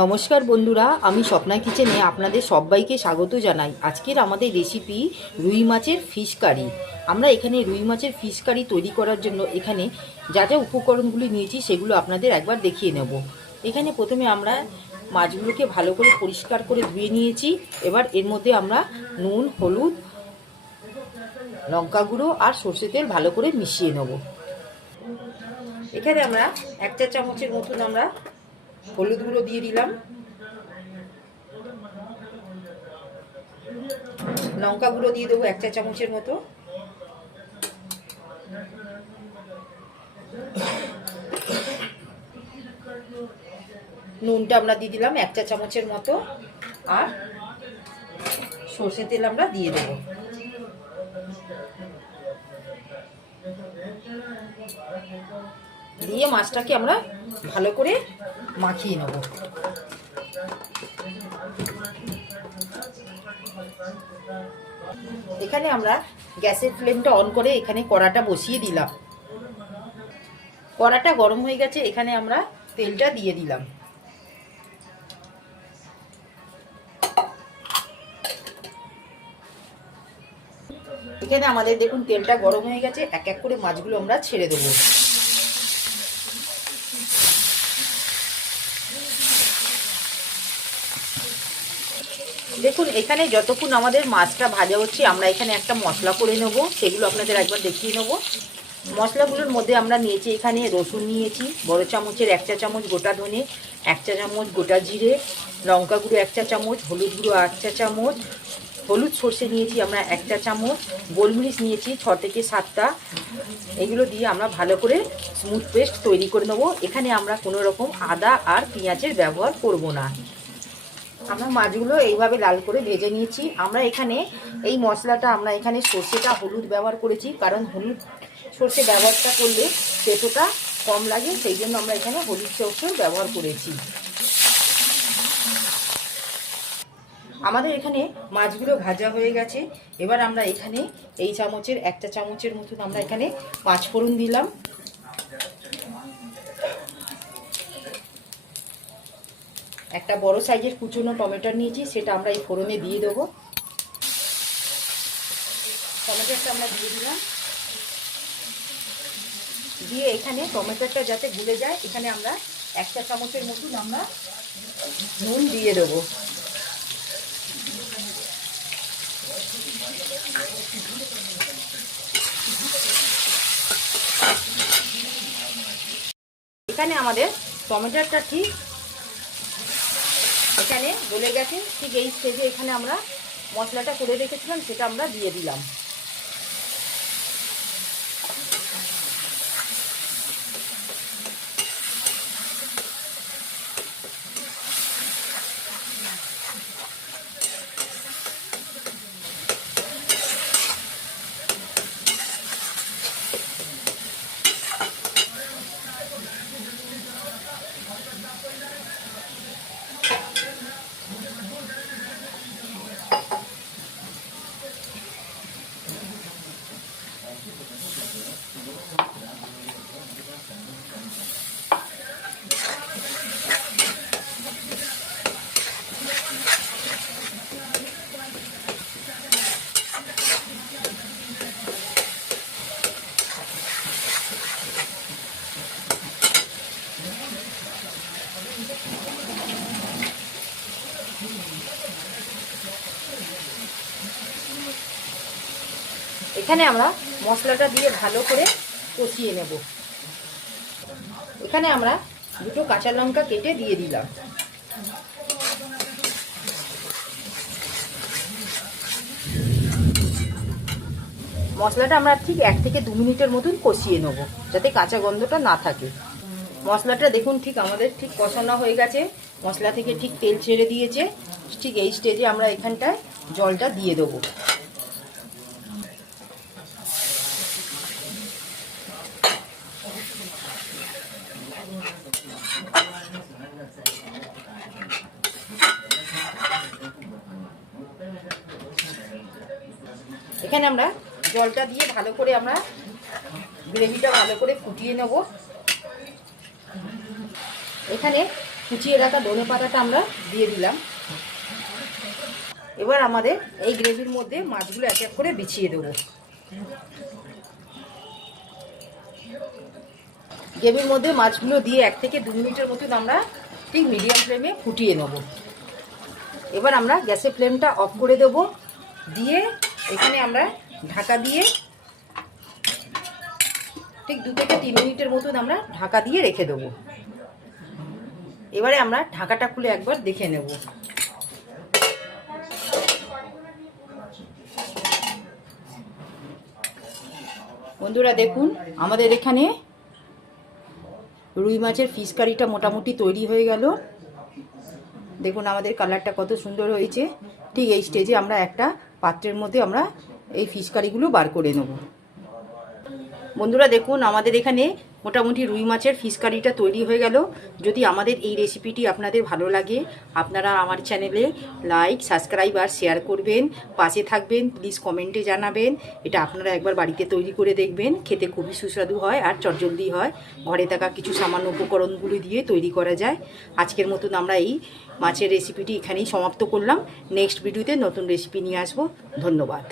নমস্কার বন্ধুরা, আমি স্বপ্না কিচেনে আপনাদের সবাইকে স্বাগত জানাই। আজকের আমাদের রেসিপি রুই মাছের ফিশ কারি। আমরা এখানে রুই মাছের ফিশ কারি তৈরি করার জন্য এখানে যা যা উপকরণগুলি নিয়েছি সেগুলো আপনাদের একবার দেখিয়ে নেব। এখানে প্রথমে আমরা মাছগুলোকে ভালো করে পরিষ্কার করে ধুয়ে নিয়েছি। এবার এর মধ্যে আমরা নুন, হলুদ, লঙ্কা গুঁড়ো আর সর্ষে তেল ভালো করে মিশিয়ে নেব। এখানে আমরা 1 চা চামচের মতন আমরা হলুদ গুঁড়ো দিয়ে দিলাম, লঙ্কা গুঁড়ো দিয়ে দেবো 1 চা চামচের মতো, নুনটা আমরা দিয়ে দিলাম 1 চা চামচের মতো, আর সর্ষে তেল আমরা দিয়ে দেবো। দিয়ে মাছটাকে আমরা ভালো করে মাখিয়ে নেব। এখানে আমরা গ্যাসের ফ্লেমটা অন করে এখানে কড়াটা বসিয়ে দিলাম। কড়াটা গরম হয়ে গেছে, এখানে আমরা তেলটা দিয়ে দিলাম। এখানে আমাদের দেখুন তেলটা গরম হয়ে গেছে, এক এক করে মাছগুলো আমরা ছেড়ে দেবো। দেখুন এখানে যতক্ষণ আমাদের মাছটা ভাজা হচ্ছে আমরা এখানে একটা মশলা করে নেব, সেগুলো আপনাদের একবার দেখিয়ে নেব। মশলাগুলোর মধ্যে আমরা নিয়েছি এখানে রসুন নিয়েছি বড় চামচের 1 চা চামচ, গোটা ধনে 1 চা চামচ, গোটা জিরে, লঙ্কা গুঁড়ো 1 চা চামচ, হলুদ গুঁড়ো 1 চা চামচ, হলুদ সর্ষে নিয়েছি আমরা 1 চা চামচ, গোলমরিচ নিয়েছি 6 থেকে 7টা। এগুলো দিয়ে আমরা ভালো করে স্মুথ পেস্ট তৈরি করে নেব। এখানে আমরা কোনো রকম আদা আর পেঁয়াজের ব্যবহার করব না। আমরা মাছগুলো এইভাবে লাল করে ভেজে নিয়েছি। আমরা এখানে এই মশলাটা আমরা এখানে সর্ষেটা হলুদ ব্যবহার করেছি, কারণ হলুদ সর্ষে ব্যবহারটা করলে তেতোটা কম লাগে, সেই জন্য আমরা এখানে হলুদ সর্ষের ব্যবহার করেছি। আমাদের এখানে মাছগুলো ভাজা হয়ে গেছে। এবার আমরা এখানে এই চামচের 1 চা চামচের মতন আমরা এখানে 5 ফোড়ন দিলাম। একটা বড় সাইজের কুচনো টমেটো নিয়েছি, সেটা আমরা এই ফোড়নে দিয়ে দেবো। টমেটোটা আমরা দিয়ে দিলাম। দিয়ে এখানে টমেটোটা যাতে গুলে যায়, এখানে আমরা 1 চা চামচের মতন আমরা নুন দিয়ে দেবো। এখানে আমাদের টমেটোটা ঠিক এখানে গলে গেছে। ঠিক এই স্টেজে এখানে আমরা মশলাটা করে রেখেছিলাম সেটা আমরা দিয়ে দিলাম। এখানে আমরা মশলাটা দিয়ে ভালো করে কষিয়ে নেব। এখানে আমরা 2টো কাঁচা লঙ্কা কেটে দিয়ে দিলাম। মশলাটা আমরা ঠিক 1 থেকে 2 মিনিটের মতন কষিয়ে নেব, যাতে কাঁচা গন্ধটা না থাকে। মশলাটা দেখুন ঠিক আমাদের ঠিক কষানো হয়ে গেছে, মশলা থেকে ঠিক তেল ছেড়ে দিয়েছে। ঠিক এই স্টেজে আমরা এখানটায় জলটা দিয়ে দেবো। এখানে আমরা জলটা দিয়ে ভালো করে আমরা গ্রেভিটা ভালো করে ফুটিয়ে নেব। এখানে কুচিয়ে রাখা ধনে পাতাটা আমরা দিয়ে দিলাম। এবার আমাদের এই গ্রেভির মধ্যে মাছগুলো এক এক করে বিছিয়ে দেবো। গ্রেভির মধ্যে মাছগুলো দিয়ে 1 থেকে 2 মিনিটের মতন আমরা ঠিক মিডিয়াম ফ্লেমে ফুটিয়ে নেব। এবার আমরা গ্যাসের ফ্লেমটা অফ করে দেব, দিয়ে এখানে আমরা ঢাকা দিয়ে ঠিক 2 থেকে 3 মিনিটের মতন আমরা ঢাকা দিয়ে রেখে দেবো। এবারে আমরা ঢাকাটা খুলে একবার দেখে নেব। বন্ধুরা দেখুন, আমাদের এখানে রুই মাছের ফিশ কারিটা মোটামুটি তৈরি হয়ে গেল। দেখুন আমাদের কালারটা কত সুন্দর হয়েছে। ঠিক এই স্টেজে আমরা একটা পাত্রের মধ্যে আমরা এই ফিশ কারিগুলো বার করে নেব। বন্ধুরা দেখুন, আমাদের এখানে মোটামুটি রুই মাছের ফিশ কারিটা তৈরি হয়ে গেল। যদি আমাদের এই রেসিপিটি আপনাদের ভালো লাগে, আপনারা আমার চ্যানেলে লাইক, সাবস্ক্রাইব আর শেয়ার করবেন, পাশে থাকবেন, প্লিজ কমেন্টে জানাবেন। এটা আপনারা একবার বাড়িতে তৈরি করে দেখবেন, খেতে খুবই সুস্বাদু হয় আর চটজলদি হয়। ঘরে থাকা কিছু সামান্য উপকরণগুলো দিয়ে তৈরি করা যায়। আজকের মতন আমরা এই মাছের রেসিপিটি এখানেই সমাপ্ত করলাম। নেক্সট ভিডিওতে নতুন রেসিপি নিয়ে আসবো। ধন্যবাদ।